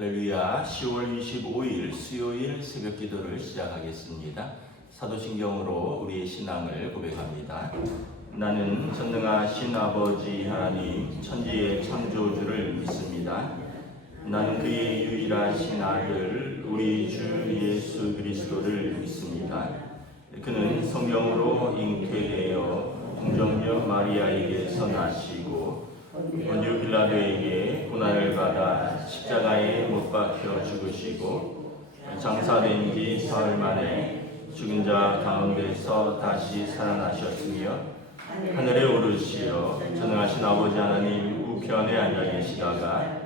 할렐루야. 10월 25일 수요일 새벽 기도를 시작하겠습니다. 사도신경으로 우리의 신앙을 고백합니다. 나는 전능하신 아버지 하나님 천지의 창조주를 믿습니다. 나는 그의 유일하신 아들 우리 주 예수 그리스도를 믿습니다. 그는 성령으로 잉태되어 동정녀 마리아에게서 나시고 본주 빌라도에게 고난을 받아 십자가에 못 박혀 죽으시고 장사된 지 사흘 만에 죽은 자 가운데서 다시 살아나셨으며 하늘에 오르시어 전능하신 아버지 하나님 우편에 앉아 계시다가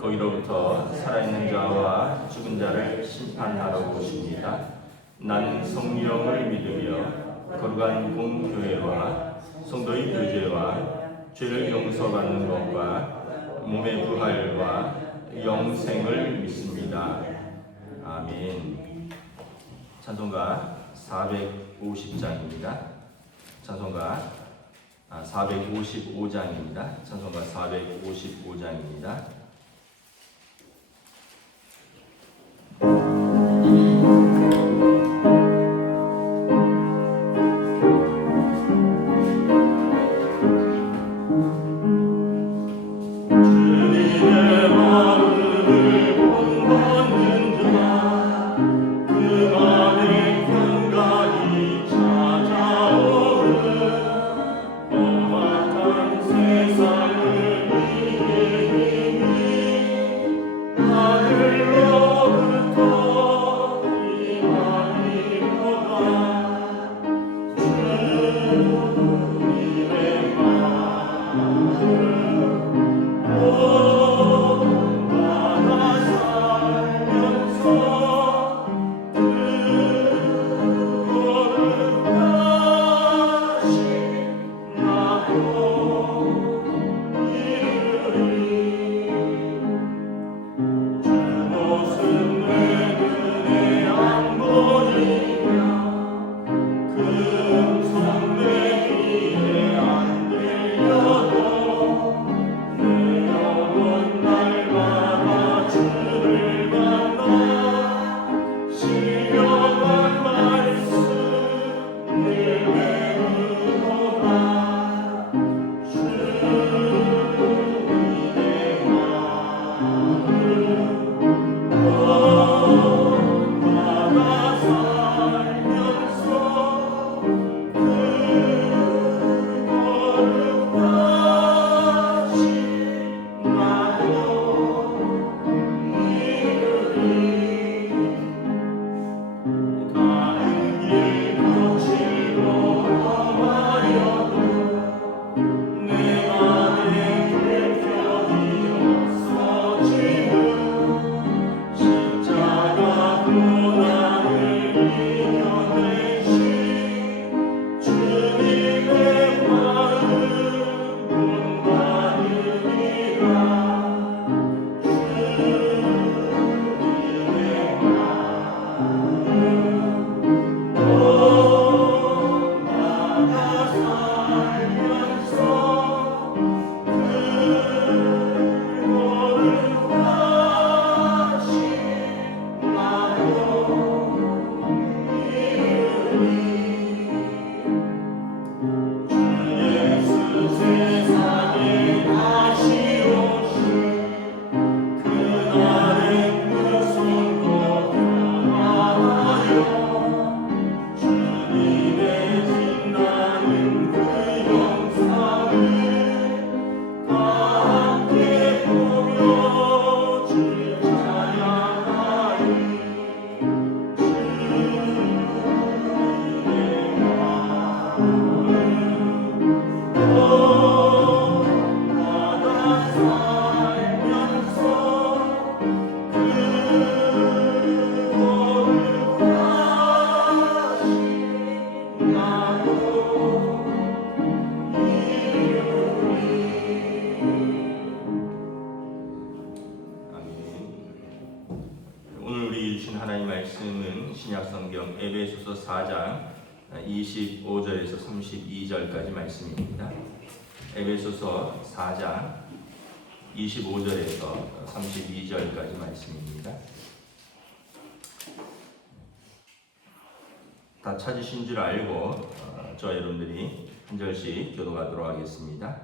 거기로부터 살아있는 자와 죽은 자를 심판하러 오십니다. 나는 성령을 믿으며 거룩한 공교회와 성도의 교제와 죄를 용서받는 것과 몸의 부활과 영생을 믿습니다. 아멘. 찬송가 450장입니다. 찬송가 455장입니다. 찬송가 455장입니다. 신약성경 에베소서 4장 25절에서 32절까지 말씀입니다. 에베소서 4장 25절에서 32절까지 말씀입니다. 다 찾으신 줄 알고 저 여러분들이 한 절씩 교독하도록 하겠습니다.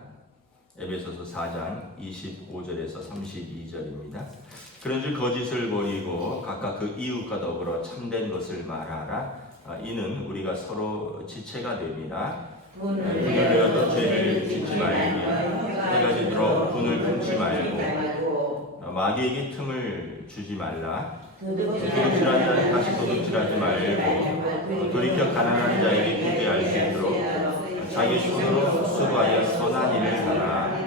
에베소서 4장 25절에서 32절입니다. 그런즉 거짓을 버리고 각각 그 이웃과 더불어 참된 것을 말하라. 이는 우리가 서로 지체가 됩니다. 분을 내어도 죄를 짓지 말며 해가 지도록 분을 품지 말고 마귀에게 틈을 주지 말라. 도둑질하는 자는 다시 도둑질하지 말고 돌이켜 가난한 자에게 구제할 수 있도록 자기 손으로 수고하여 선한 일을 하라.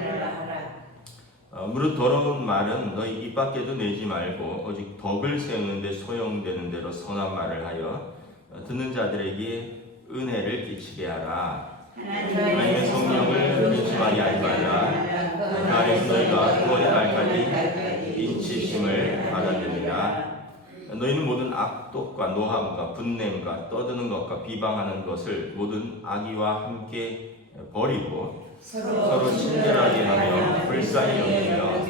무릇 더러운 말은 너희 입 밖에도 내지 말고 오직 덕을 세우는데 소용되는 대로 선한 말을 하여 듣는 자들에게 은혜를 끼치게 하라. 하나님의 성령을 근심하게 하지 말라. 그 안에서 너희가 구원의 날까지 인치심을 받아들이라. 너희는 모든 악독과 노함과 분냄과 떠드는 것과 비방하는 것을 모든 악의와 함께 버리고 서로 친절하게 하며 불쌍히 여기며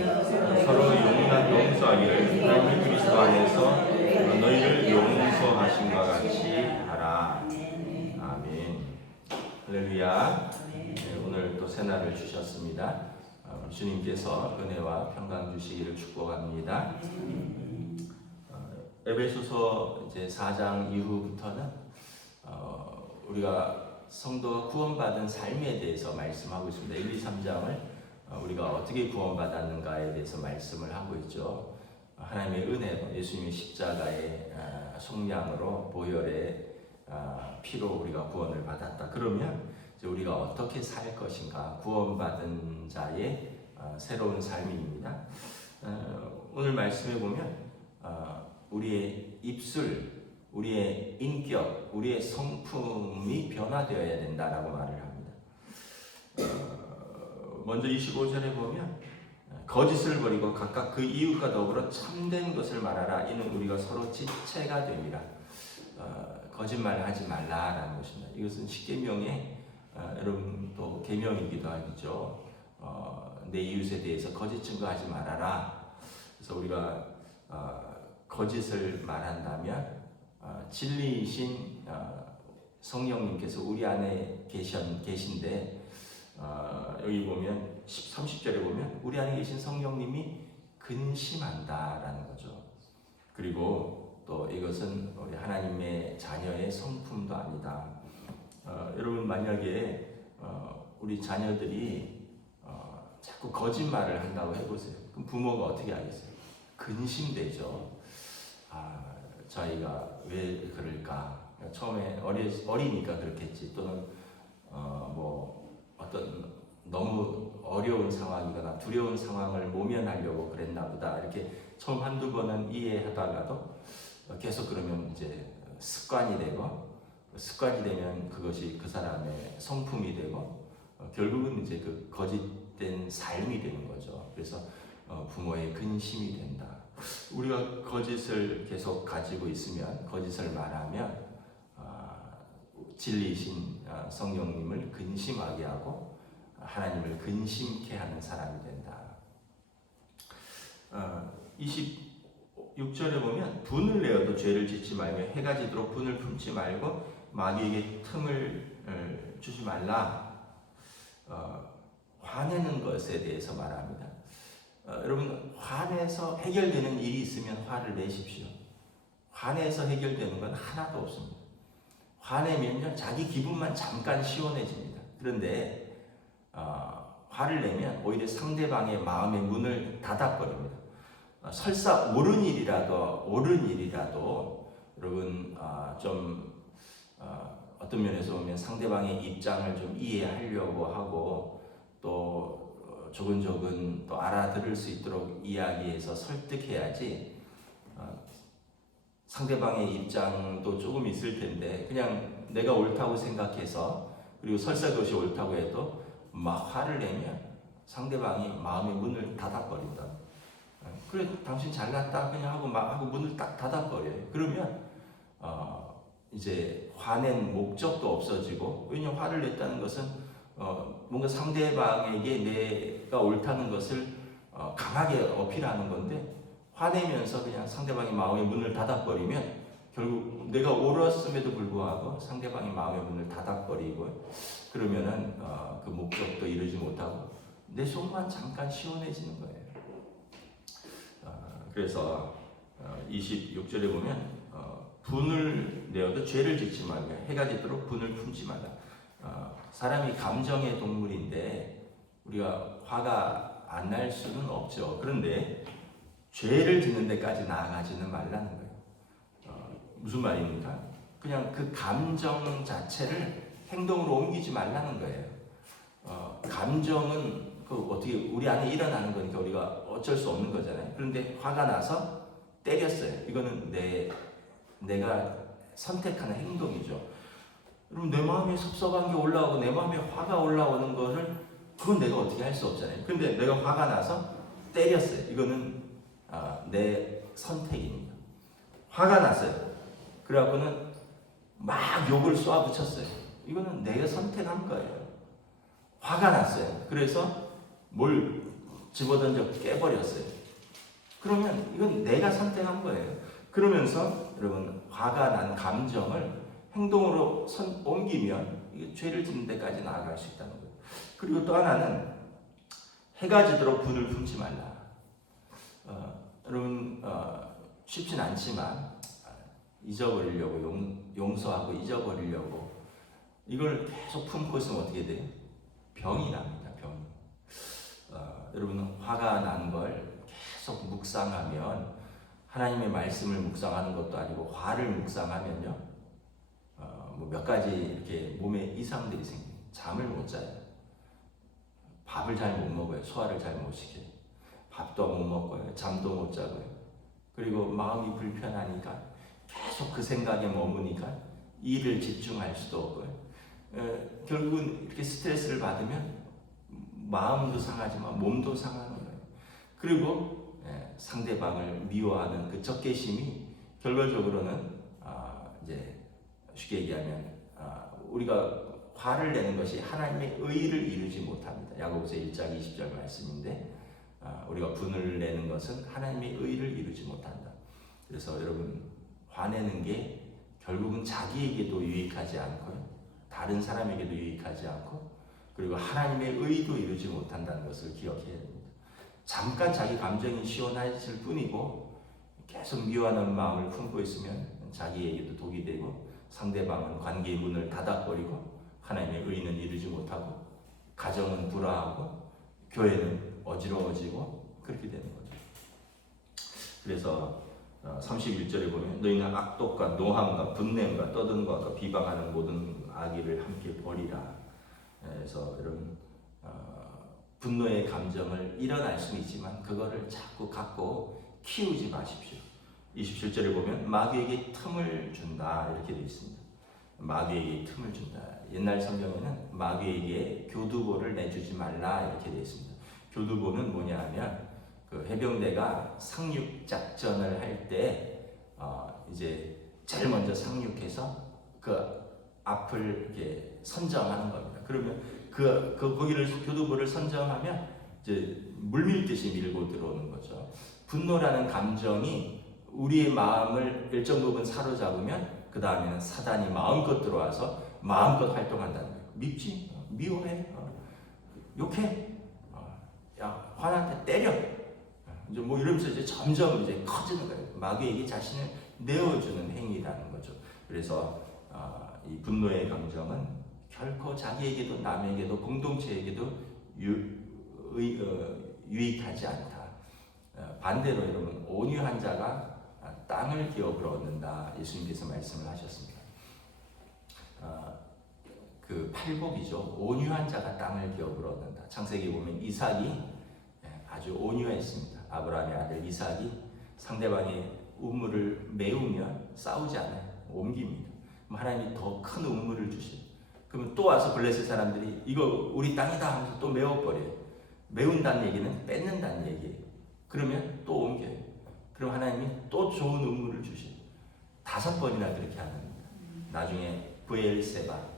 서로 용서하기를 하나님 그리스도 안에서 너희를 용서하신과 같이 하라. 아멘. 할렐루야. 오늘 또 새날을 주셨습니다. 주님께서 은혜와 평강 주시기를 축복합니다. 에베소서 이제 4장 이후부터는 우리가 성도가 구원받은 삶에 대해서 말씀하고 있습니다. 1, 2, 3장을 우리가 어떻게 구원받았는가에 대해서 말씀을 하고 있죠. 하나님의 은혜로 예수님의 십자가의 속량으로 보혈의 피로 우리가 구원을 받았다. 그러면 이제 우리가 어떻게 살 것인가? 구원받은 자의 새로운 삶입니다. 오늘 말씀에 보면 우리의 입술, 우리의 인격, 우리의 성품이 변화되어야 된다라고 말을 합니다. 먼저 25절에 보면 거짓을 버리고 각각 그 이웃과 더불어 참된 것을 말하라. 이는 우리가 서로 지체가 됩니다. 거짓말을 하지 말라라는 것입니다. 이것은 십계명의 여러분 또 계명이기도 하죠. 내 이웃에 대해서 거짓 증거하지 말아라. 그래서 우리가 거짓을 말한다면 진리이신 성령님께서 우리 안에 계신데 여기 보면 30절에 보면 우리 안에 계신 성령님이 근심한다라는 거죠. 그리고 또 이것은 우리 하나님의 자녀의 성품도 아니다. 여러분 만약에 우리 자녀들이 자꾸 거짓말을 한다고 해보세요. 그럼 부모가 어떻게 하겠어요? 근심되죠. 저희가 왜 그럴까? 처음에 어리니까 그렇겠지. 또는 뭐 어떤 너무 어려운 상황이거나 두려운 상황을 모면하려고 그랬나 보다. 이렇게 처음 한두 번은 이해하다가도 계속 그러면 이제 습관이 되고 습관이 되면 그것이 그 사람의 성품이 되고 결국은 이제 그 거짓된 삶이 되는 거죠. 그래서 부모의 근심이 된다. 우리가 거짓을 계속 가지고 있으면 거짓을 말하면 진리이신 성령님을 근심하게 하고 하나님을 근심케 하는 사람이 된다. 26절에 보면 분을 내어도 죄를 짓지 말며 해가 지도록 분을 품지 말고 마귀에게 틈을 주지 말라. 화내는 것에 대해서 말합니다. 여러분 화내서 해결되는 일이 있으면 화를 내십시오. 화내서 해결되는 건 하나도 없습니다. 화내면요 자기 기분만 잠깐 시원해집니다. 그런데 화를 내면 오히려 상대방의 마음의 문을 닫아버립니다. 설사 옳은 일이라도 여러분 좀 어떤 면에서 보면 상대방의 입장을 좀 이해하려고 하고 또 조근조근 또 알아들을 수 있도록 이야기해서 설득해야지. 상대방의 입장도 조금 있을 텐데 그냥 내가 옳다고 생각해서 그리고 설사 그것이 옳다고 해도 막 화를 내면 상대방이 마음의 문을 닫아버린다. 그래 당신 잘났다 그냥 하고 문을 딱 닫아버려요. 그러면 이제 화낸 목적도 없어지고, 왜냐하면 화를 냈다는 것은 뭔가 상대방에게 내가 옳다는 것을 강하게 어필하는 건데 화내면서 그냥 상대방의 마음의 문을 닫아버리면 결국 내가 옳았음에도 불구하고 상대방의 마음의 문을 닫아버리고 그러면은 그 목적도 이루지 못하고 내 속만 잠깐 시원해지는 거예요. 그래서 26절에 보면 분을 내어도 죄를 짓지 말고 해가 지도록 분을 품지 말라. 사람이 감정의 동물인데 우리가 화가 안 날 수는 없죠. 그런데 죄를 짓는 데까지 나아가지는 말라는 거예요. 무슨 말입니까? 그냥 그 감정 자체를 행동으로 옮기지 말라는 거예요. 감정은 어떻게 우리 안에 일어나는 거니까 우리가 어쩔 수 없는 거잖아요. 그런데 화가 나서 때렸어요. 이거는 내가 선택하는 행동이죠. 그럼 내 마음에 섭섭한 게 올라오고 내 마음에 화가 올라오는 거를 그건 내가 어떻게 할 수 없잖아요. 근데 내가 화가 나서 때렸어요. 이거는 내 선택입니다. 화가 났어요. 그래갖고는 막 욕을 쏘아붙였어요. 이거는 내가 선택한 거예요. 화가 났어요. 그래서 뭘 집어던져 깨버렸어요. 그러면 이건 내가 선택한 거예요. 그러면서 여러분 화가 난 감정을 행동으로 옮기면 이게 죄를 짓는 데까지 나아갈 수 있다는 거예요. 그리고 또 하나는 해가 지도록 분을 품지 말라. 여러분 쉽진 않지만 잊어버리려고 용서하고 잊어버리려고 이걸 계속 품고 있으면 어떻게 돼요? 병이 납니다. 병이. 여러분 화가 난 걸 계속 묵상하면 하나님의 말씀을 묵상하는 것도 아니고 화를 묵상하면요 뭐 몇 가지 이렇게 몸에 이상들이 생겨요. 잠을 못 자요. 밥을 잘 못 먹어요. 소화를 잘 못 시켜요. 밥도 못 먹고요. 잠도 못 자고요. 그리고 마음이 불편하니까 계속 그 생각에 머무니까 일을 집중할 수도 없고요. 결국은 이렇게 스트레스를 받으면 마음도 상하지만 몸도 상하는 거예요. 그리고 상대방을 미워하는 그 적개심이 결과적으로는 이제 쉽게 얘기하면 우리가 화를 내는 것이 하나님의 의를 이루지 못합니다. 야고보서 1장 20절 말씀인데 우리가 분을 내는 것은 하나님의 의를 이루지 못한다. 그래서 여러분 화내는 게 결국은 자기에게도 유익하지 않고요. 다른 사람에게도 유익하지 않고 그리고 하나님의 의도 이루지 못한다는 것을 기억해야 됩니다. 잠깐 자기 감정이 시원해질 뿐이고 계속 미워하는 마음을 품고 있으면 자기에게도 독이 되고 상대방은 관계의 문을 닫아버리고 하나님의 의는 이루지 못하고 가정은 불화하고 교회는 어지러워지고 그렇게 되는 거죠. 그래서 31절에 보면 너희는 악독과 노함과 분냄과 떠든과 비방하는 모든 악의를 함께 버리라. 그래서 여러분 분노의 감정을 일어날 수는 있지만 그거를 자꾸 갖고 키우지 마십시오. 27절에 보면 마귀에게 틈을 준다 이렇게 되어 있습니다. 마귀에게 틈을 준다. 옛날 성경에는 마귀에게 교두보를 내주지 말라 이렇게 되어 있습니다. 교두보는 뭐냐 하면 그 해병대가 상륙 작전을 할 때 이제 제일 먼저 상륙해서 그 앞을 이렇게 선점하는 겁니다. 그러면 거기를 교두보를 선점하면 이제 물밀듯이 밀고 들어오는 거죠. 분노라는 감정이 우리의 마음을 일정 부분 사로잡으면 그 다음에는 사단이 마음껏 들어와서 마음껏 활동한다는 거예요. 밉지? 미워해? 욕해? 야 화나한테 때려? 이제 뭐 이러면서 이제 점점 이제 커지는 거예요. 마귀에게 자신을 내어주는 행위라는 거죠. 그래서 이 분노의 감정은 결코 자기에게도 남에게도 공동체에게도 유익하지 않다. 반대로 여러분 온유한 자가 땅을 기업으로 얻는다. 예수님께서 말씀을 하셨습니다. 그 팔복이죠. 온유한 자가 땅을 기업으로 얻는다. 창세기 보면 이삭이 아주 온유했습니다. 아브라함의 아들 이삭이 상대방의 우물을 메우면 싸우지 않아요. 옮깁니다. 하나님이 더 큰 우물을 주셔요. 그러면 또 와서 블레셋 사람들이 이거 우리 땅이다 하면서 또 메워버려요. 메운다는 얘기는 뺏는다는 얘기예요. 그러면 또 옮겨요. 그럼 하나님이 또 좋은 우물을 주셔요. 5번이나 그렇게 합니다. 나중에 브엘세바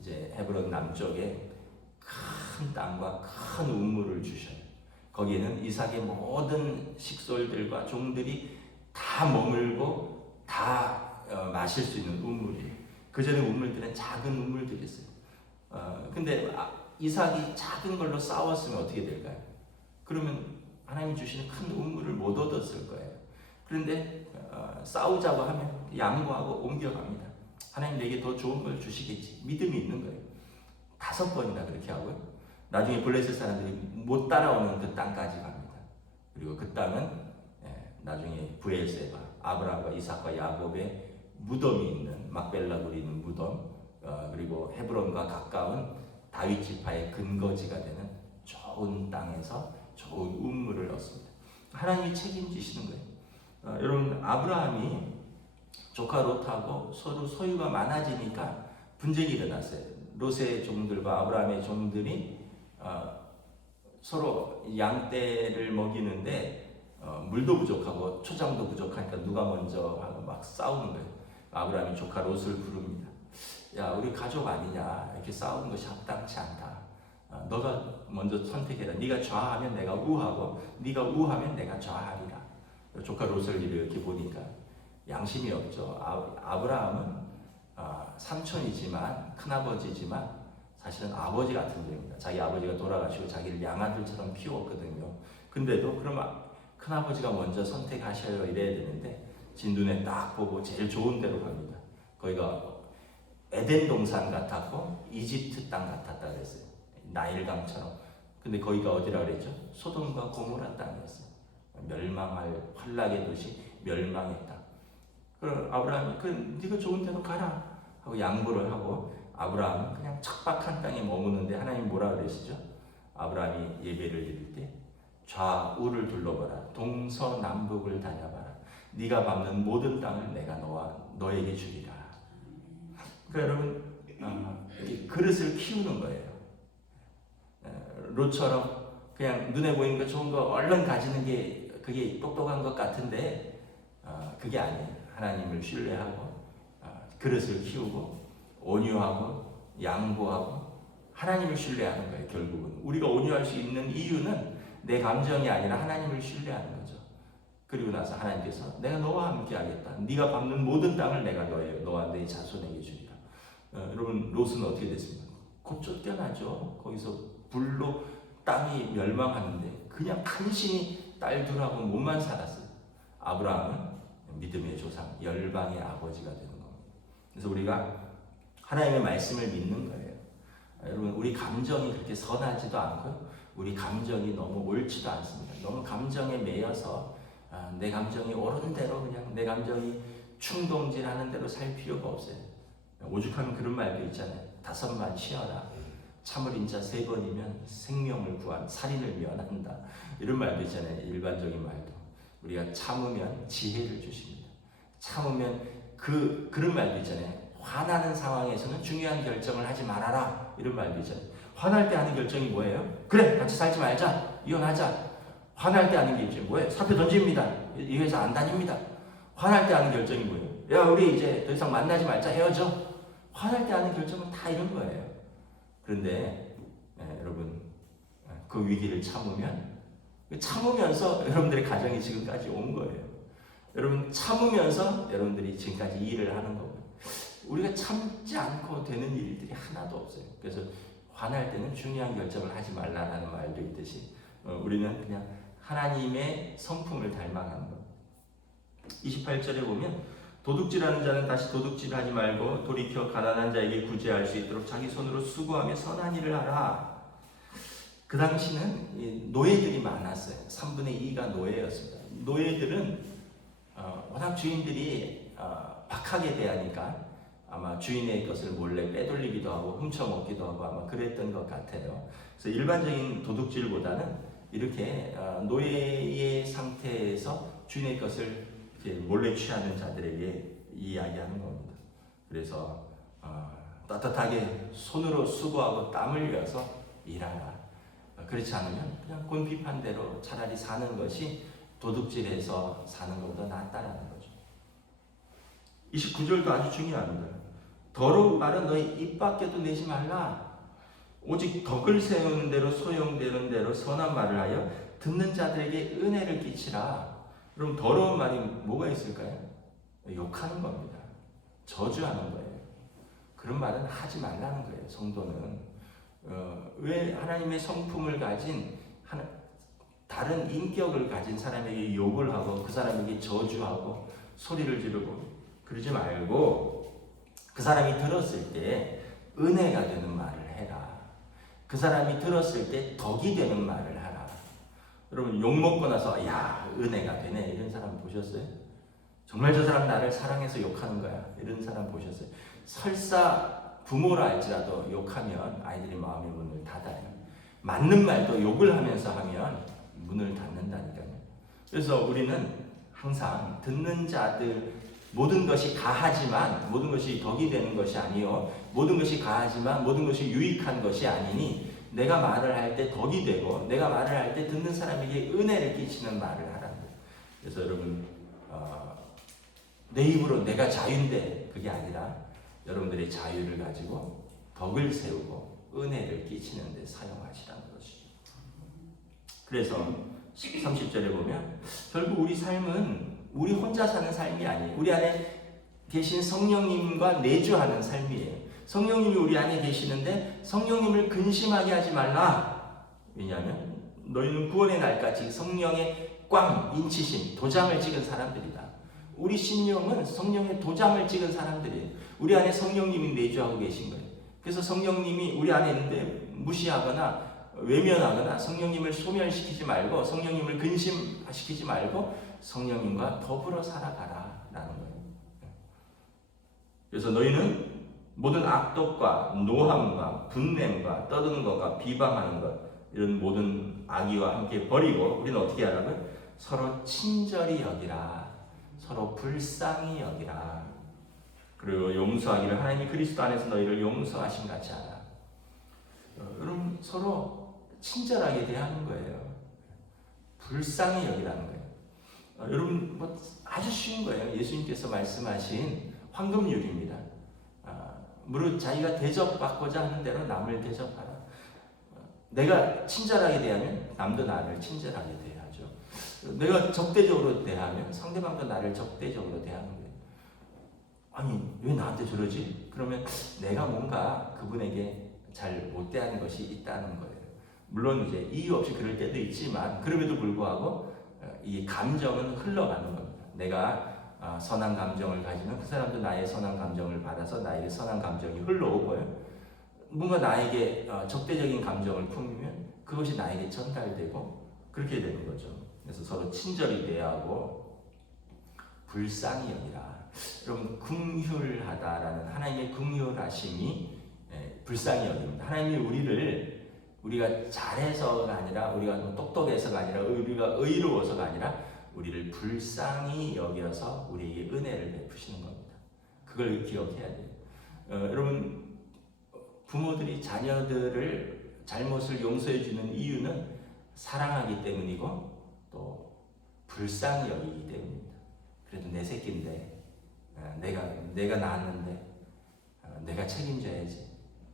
이제 헤브론 남쪽에 큰 땅과 큰 우물을 주셔요. 거기에는 이삭의 모든 식솔들과 종들이 다 머물고 다 마실 수 있는 우물이에요. 그 전에 우물들은 작은 우물들이었어요. 근데 이삭이 작은 걸로 싸웠으면 어떻게 될까요? 그러면 하나님 주시는 큰 우물을 못 얻었을 거예요. 그런데 싸우자고 하면 양보하고 옮겨갑니다. 하나님 내게 더 좋은 걸 주시겠지. 믿음이 있는 거예요. 5번이나 그렇게 하고요. 나중에 블레셋 사람들이 못 따라오는 그 땅까지 갑니다. 그리고 그 땅은 나중에 브엘세바, 아브라함과 이삭과 야곱의 무덤이 있는 막벨라굴이 있는 무덤, 그리고 헤브론과 가까운 다윗 지파의 근거지가 되는 좋은 땅에서 좋은 우물을 얻습니다. 하나님이 책임지시는 거예요. 여러분, 아브라함이 조카 롯하고 서로 소유가 많아지니까 분쟁이 일어났어요. 롯의 종들과 아브라함의 종들이 서로 양떼를 먹이는데 물도 부족하고 초장도 부족하니까 누가 먼저 하고 막 싸우는 거예요. 아브라함이 조카 롯을 부릅니다. 야, 우리 가족 아니냐? 이렇게 싸우는 것이 합당치 않다. 너가 먼저 선택해라. 네가 좌하면 내가 우하고 네가 우하면 내가 좌하리라. 조카 롯을 이렇게 보니까 양심이 없죠. 아브라함은 삼촌이지만 큰아버지지만 사실은 아버지 같은 존재입니다. 자기 아버지가 돌아가시고 자기를 양아들처럼 키웠거든요. 근데도 그럼 큰아버지가 먼저 선택하셔요 이래야 되는데 지 눈에 딱 보고 제일 좋은 데로 갑니다. 거기가 에덴 동산 같았고 이집트 땅 같았다 그랬어요. 나일강처럼. 근데 거기가 어디라 그랬죠? 소돔과 고모라 땅이었어요. 멸망할 환락의 도시, 멸망의 땅. 그럼 아브라함이 네가 좋은 데로 가라 하고 양보를 하고 아브라함은 그냥 척박한 땅에 머무는데 하나님 뭐라 그러시죠? 아브라함이 예배를 드릴 때 좌우를 둘러봐라. 동서남북을 다녀봐라. 네가 밟는 모든 땅을 내가 너에게 주리라. 그러니까 여러분 그릇을 키우는 거예요. 롯처럼 그냥 눈에 보이는 거 좋은 거 얼른 가지는 게 그게 똑똑한 것 같은데 그게 아니에요. 하나님을 신뢰하고 그릇을 키우고 온유하고 양보하고 하나님을 신뢰하는 거예요. 결국은 우리가 온유할 수 있는 이유는 내 감정이 아니라 하나님을 신뢰하는 거죠. 그리고 나서 하나님께서 내가 너와 함께 하겠다. 네가 밟는 모든 땅을 내가 너와 내 자손에게 주리라. 여러분 롯은 어떻게 됐습니까? 곧 쫓겨나죠. 거기서 불로 땅이 멸망하는데 그냥 간신히 딸 둘하고 몸만 살았어요. 아브라함은 믿음의 조상, 열방의 아버지가 되는 겁니다. 그래서 우리가 하나님의 말씀을 믿는 거예요. 여러분 우리 감정이 그렇게 선하지도 않고 우리 감정이 너무 옳지도 않습니다. 너무 감정에 매여서 내 감정이 옳은 대로 그냥 내 감정이 충동질하는 대로 살 필요가 없어요. 오죽하면 그런 말도 있잖아요. 5만 쉬어라. 참을 인자 3번이면 생명을 구한 살인을 면한다. 이런 말도 있잖아요. 일반적인 말도. 우리가 참으면 지혜를 주십니다. 참으면 그런 말도 있잖아요. 화나는 상황에서는 중요한 결정을 하지 말아라. 이런 말도 있잖아요. 화날 때 하는 결정이 뭐예요? 그래, 같이 살지 말자. 이혼하자. 화날 때 하는 결정이 뭐예요? 사표 던집니다. 이 회사 안 다닙니다. 화날 때 하는 결정이 뭐예요? 야, 우리 이제 더 이상 만나지 말자. 헤어져. 화날 때 하는 결정은 다 이런 거예요. 그런데 여러분 그 위기를 참으면서 여러분들의 가정이 지금까지 온 거예요. 여러분 참으면서 여러분들이 지금까지 일을 하는 거고요. 우리가 참지 않고 되는 일들이 하나도 없어요. 그래서 화날 때는 중요한 결정을 하지 말라라는 말도 있듯이 우리는 그냥 하나님의 성품을 닮아가는 거예요. 28절에 보면 도둑질하는 자는 다시 도둑질하지 말고 돌이켜 가난한 자에게 구제할 수 있도록 자기 손으로 수고하며 선한 일을 하라. 그 당시는 노예들이 많았어요. 3분의 2가 노예였습니다. 노예들은 워낙 주인들이 박하게 대하니까 아마 주인의 것을 몰래 빼돌리기도 하고 훔쳐먹기도 하고 아마 그랬던 것 같아요. 그래서 일반적인 도둑질보다는 이렇게 노예의 상태에서 주인의 것을 몰래 취하는 자들에게 이야기하는 겁니다. 그래서 따뜻하게 손으로 수고하고 땀을 흘려서 일하라. 그렇지 않으면 그냥 곤핍한 대로 차라리 사는 것이 도둑질해서 사는 것보다 낫다라는 거죠. 29절도 아주 중요합니다. 더러운 말은 너희 입 밖에도 내지 말라. 오직 덕을 세우는 대로 소용되는 대로 선한 말을 하여 듣는 자들에게 은혜를 끼치라. 그럼 더러운 말이 뭐가 있을까요? 욕하는 겁니다. 저주하는 거예요. 그런 말은 하지 말라는 거예요. 성도는 왜 하나님의 성품을 가진 다른 인격을 가진 사람에게 욕을 하고 그 사람에게 저주하고 소리를 지르고 그러지 말고 그 사람이 들었을 때 은혜가 되는 말을 해라. 그 사람이 들었을 때 덕이 되는 말을 하라. 여러분 욕먹고 나서 야 은혜가 되네 이런 사람 보셨어요? 정말 저 사람 나를 사랑해서 욕하는 거야 이런 사람 보셨어요? 설사 부모라 할지라도 욕하면 아이들이 마음의 문을 닫아요. 맞는 말도 욕을 하면서 하면 문을 닫는다니까요. 그래서 우리는 항상 듣는 자들 모든 것이 가하지만 모든 것이 덕이 되는 것이 아니요 모든 것이 가하지만 모든 것이 유익한 것이 아니니 내가 말을 할 때 덕이 되고 내가 말을 할 때 듣는 사람에게 은혜를 끼치는 말을 하라는 거예요. 그래서 여러분 내 입으로 내가 자유인데 그게 아니라 여러분들의 자유를 가지고 덕을 세우고 은혜를 끼치는 데 사용하시라는 것이죠. 그래서 30절에 보면 결국 우리 삶은 우리 혼자 사는 삶이 아니에요. 우리 안에 계신 성령님과 내주하는 삶이에요. 성령님이 우리 안에 계시는데 성령님을 근심하게 하지 말라. 왜냐하면 너희는 구원의 날까지 성령의 꽝, 인치심, 도장을 찍은 사람들이다. 우리 신령은 성령의 도장을 찍은 사람들이에요. 우리 안에 성령님이 내주하고 계신 거예요. 그래서 성령님이 우리 안에 있는데 무시하거나 외면하거나 성령님을 소멸시키지 말고 성령님을 근심시키지 말고 성령님과 더불어 살아가라 라는 거예요. 그래서 너희는 모든 악독과 노함과 분냄과 떠드는 것과 비방하는 것 이런 모든 악의와 함께 버리고 우리는 어떻게 하라고요? 서로 친절히 여기라. 서로 불쌍히 여기라. 그리고 용서하기를 하나님이 그리스도 안에서 너희를 용서하신 같이 하라. 여러분 서로 친절하게 대하는 거예요. 불쌍히 여기라는 거예요. 여러분 뭐 아주 쉬운 거예요. 예수님께서 말씀하신 황금률입니다. 무릇 자기가 대접받고자 하는 대로 남을 대접하라. 내가 친절하게 대하면 남도 나를 친절하게 대하죠. 내가 적대적으로 대하면 상대방도 나를 적대적으로 대하는 거예요. 아니 왜 나한테 저러지? 그러면 내가 뭔가 그분에게 잘 못 대하는 것이 있다는 거예요. 물론 이제 이유 없이 그럴 때도 있지만 그럼에도 불구하고 이 감정은 흘러가는 겁니다. 내가 선한 감정을 가지면 그 사람도 나의 선한 감정을 받아서 나에게 선한 감정이 흘러오고요. 뭔가 나에게 적대적인 감정을 품으면 그것이 나에게 전달되고 그렇게 되는 거죠. 그래서 서로 친절히 대하고 불쌍히 여기라. 여러분 긍휼하다라는 하나님의 긍휼하심이 불쌍히 여깁니다. 하나님이 우리가 잘해서가 아니라 우리가 똑똑해서가 아니라 우리가 의로워서가 아니라 우리를 불쌍히 여겨서 우리에게 은혜를 베푸시는 겁니다. 그걸 기억해야 돼요. 여러분 부모들이 자녀들을 잘못을 용서해 주는 이유는 사랑하기 때문이고 또 불쌍히 여기기 때문입니다. 그래도 내 새끼인데 내가 낳았는데 내가 책임져야지.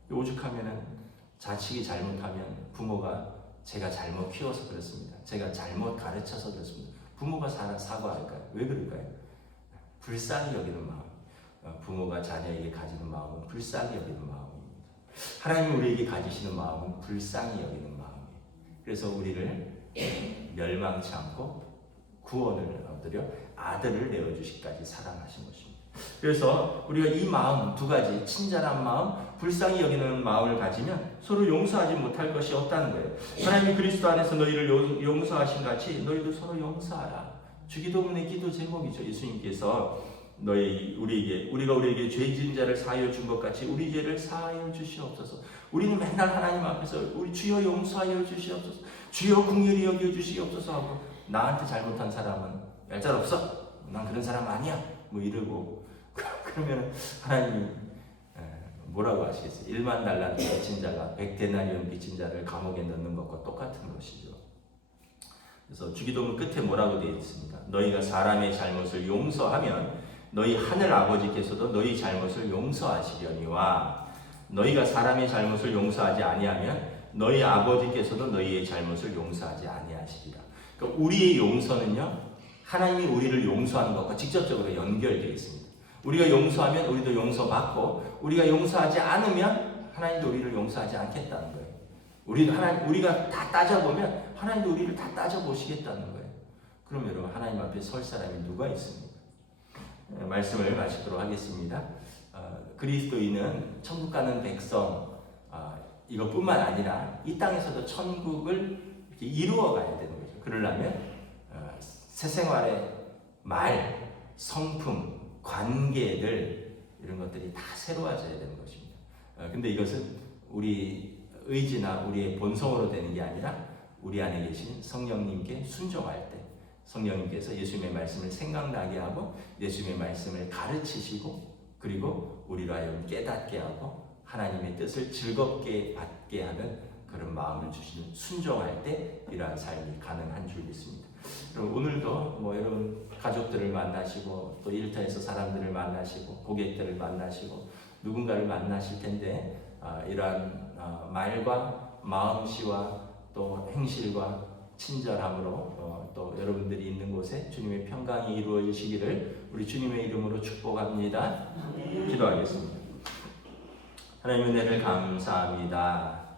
오죽하면은 자식이 잘못하면 부모가 제가 잘못 키워서 그렇습니다. 제가 잘못 가르쳐서 그렇습니다. 부모가 사과할까요? 왜 그럴까요? 불쌍히 여기는 마음. 부모가 자녀에게 가지는 마음은 불쌍히 여기는 마음입니다. 하나님 우리에게 가지시는 마음은 불쌍히 여기는 마음이에요. 그래서 우리를 멸망치 않고 구원을 얻으려 아들을 내어주시기까지 사랑하신 것입니다. 그래서 우리가 이 마음 두 가지 친절한 마음, 불쌍히 여기는 마음을 가지면 서로 용서하지 못할 것이 없다는 거예요. 하나님이 그리스도 안에서 너희를 용서하신 같이 너희도 서로 용서하라. 주기도문의 기도 제목이죠. 예수님께서 우리가 우리에게 죄 지은 자를 사하여 준 것 같이 우리 죄를 사하여 주시옵소서. 우리는 맨날 하나님 앞에서 우리 주여 용서하여 주시옵소서. 주여 긍휼히 여겨 주시옵소서 하고 나한테 잘못한 사람은 얄짤없어. 난 그런 사람 아니야. 뭐 이러고 그러면 하나님이 뭐라고 하시겠어요? 1만 달란트 빚진 자가 100데나리온 빚진 자를 감옥에 넣는 것과 똑같은 것이죠. 그래서 주기도문 끝에 뭐라고 되어 있습니까? 너희가 사람의 잘못을 용서하면 너희 하늘 아버지께서도 너희 잘못을 용서하시려니와 너희가 사람의 잘못을 용서하지 아니하면 너희 아버지께서도 너희의 잘못을 용서하지 아니하시리라. 그러니까 우리의 용서는요, 하나님이 우리를 용서하는 것과 직접적으로 연결되어 있습니다. 우리가 용서하면 우리도 용서받고, 우리가 용서하지 않으면 하나님도 우리를 용서하지 않겠다는 거예요. 우리가 다 따져보면 하나님도 우리를 다 따져보시겠다는 거예요. 그럼 여러분, 하나님 앞에 설 사람이 누가 있습니까? 말씀을 마치도록 하겠습니다. 그리스도인은 천국 가는 백성, 이것뿐만 아니라 이 땅에서도 천국을 이렇게 이루어 가야 되는 거죠. 그러려면 새 생활의 말, 성품, 관계들, 이런 것들이 다 새로워져야 되는 것입니다. 근데 이것은 우리 의지나 우리의 본성으로 되는 게 아니라 우리 안에 계신 성령님께 순종할 때, 성령님께서 예수님의 말씀을 생각나게 하고 예수님의 말씀을 가르치시고, 그리고 우리로 하여금 깨닫게 하고 하나님의 뜻을 즐겁게 받게 하는 그런 마음을 주시는, 순종할 때 이러한 삶이 가능한 줄 믿습니다. 그럼 오늘도 여러분 가족들을 만나시고, 또 일터에서 사람들을 만나시고, 고객들을 만나시고, 누군가를 만나실 텐데, 이러한 말과 마음씨와 또 행실과 친절함으로 또 여러분들이 있는 곳에 주님의 평강이 이루어지시기를 우리 주님의 이름으로 축복합니다. 기도하겠습니다. 하나님의 은혜를 감사합니다.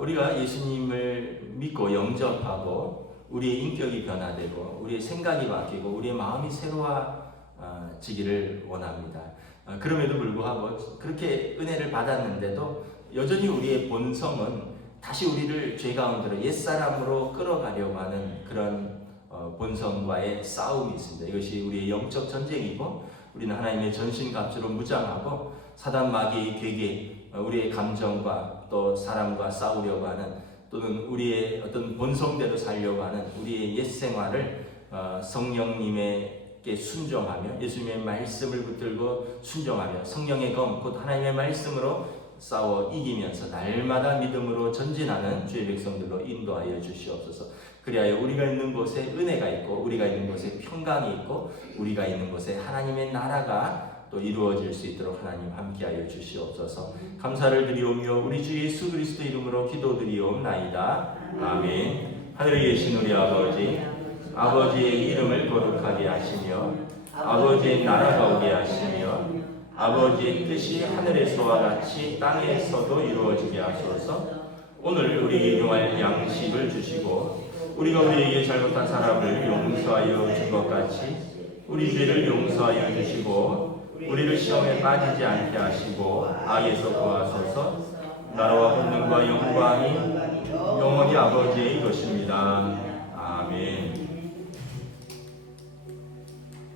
우리가 예수님을 믿고 영접하고 우리의 인격이 변화되고 우리의 생각이 바뀌고 우리의 마음이 새로워지기를 원합니다. 그럼에도 불구하고 그렇게 은혜를 받았는데도 여전히 우리의 본성은 다시 우리를 죄 가운데로 옛사람으로 끌어가려고 하는 그런 본성과의 싸움이 있습니다. 이것이 우리의 영적 전쟁이고, 우리는 하나님의 전신갑주로 무장하고 사단 마귀의 괴계, 우리의 감정과 또 사람과 싸우려고 하는, 또는 우리의 어떤 본성대로 살려고 하는 우리의 옛 생활을 성령님에게 순종하며 예수님의 말씀을 붙들고 순종하며 성령의 검, 곧 하나님의 말씀으로 싸워 이기면서 날마다 믿음으로 전진하는 주의 백성들로 인도하여 주시옵소서. 그리하여 우리가 있는 곳에 은혜가 있고, 우리가 있는 곳에 평강이 있고, 우리가 있는 곳에 하나님의 나라가 또 이루어질 수 있도록 하나님 함께하여 주시옵소서. 감사를 드리오며 우리 주 예수 그리스도 이름으로 기도드리옵나이다. 아멘. 하늘에 계신 우리 아버지, 아버지의 이름을 거룩하게 하시며 아버지의 나라가 오게 하시며 아버지의 뜻이 하늘에서와 같이 땅에서도 이루어지게 하소서. 오늘 우리에게 용할 양식을 주시고, 우리가 우리에게 잘못한 사람을 용서하여 준 것 같이 우리 죄를 용서하여 주시고, 우리를 시험에 빠지지 않게 하시고 악에서 구하소서. 나라와 권능과 영광이 영원히 아버지의 것입니다. 아멘.